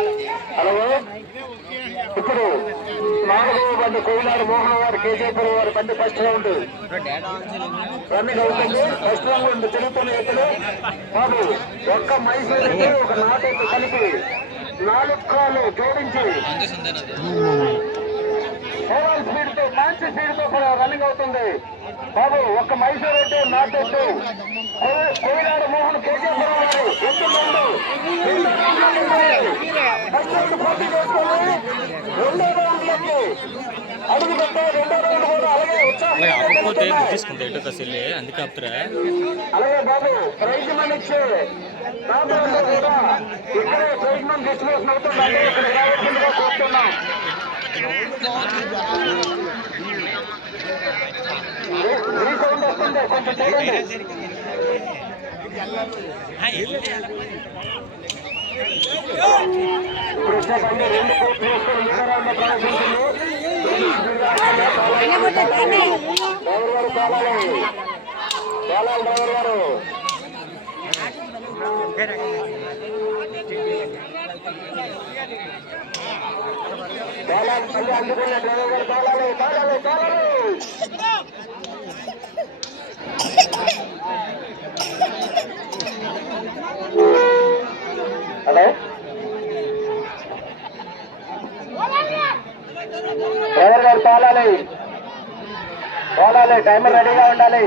Hello, ఇప్పుడు 4వ బండి కోయినాడు మోహన్ గారు కేజీపురం వారి బండి ఫస్ట్ రౌండ్ రన్నింగ్ అవుతుంది. ఫస్ట్ రౌండ్ తిరుగుతున్న ఎత్తులు బాబు ఒక్క మైసూరు ఒక నాటెత్తు కలిపి 4 కాళ్ళు జోడించి ఓవర్ స్పీడ్ తో మంచి స్పీడ్ తో కూడా రన్నింగ్ అవుతుంది. బాబు ఒక్క మైసూరు అయితే నాటెత్తు కోయినాడు మోహన్ కేజీపురం వారు ఎత్తు ఫస్ట్ రౌండ్ పూర్తి చేసుకొని 2వ రౌండ్లోకి అడుగు పెట్టే 2వ రౌండ్ కూడా అలాగే అలాగే బాబు ప్రైజ్ మనీ ఇచ్చే రాబోయే కూడా ఇక్కడే ప్రైజ్ మనీ డిస్ట్రిబ్యూషన్ అవుతుంది. అంటే ఇక్కడ రావాల్సిందిగా కోరుతున్నాం. రీసౌండ్ వస్తుంది, కొంచెం చూడండి. కృష్ణపల్లి 2 కోట్లు వేసుకొని మూడో ప్రవేశించింది. డ్రైవర్ గారు కావాలి, డ్రైవర్ గారు మళ్ళీ అందుకున్న డ్రైవర్ గారు కావాలి. హలో, డ్రైవర్ గారు తోలాలి, టైమర్ రెడీగా ఉండాలి.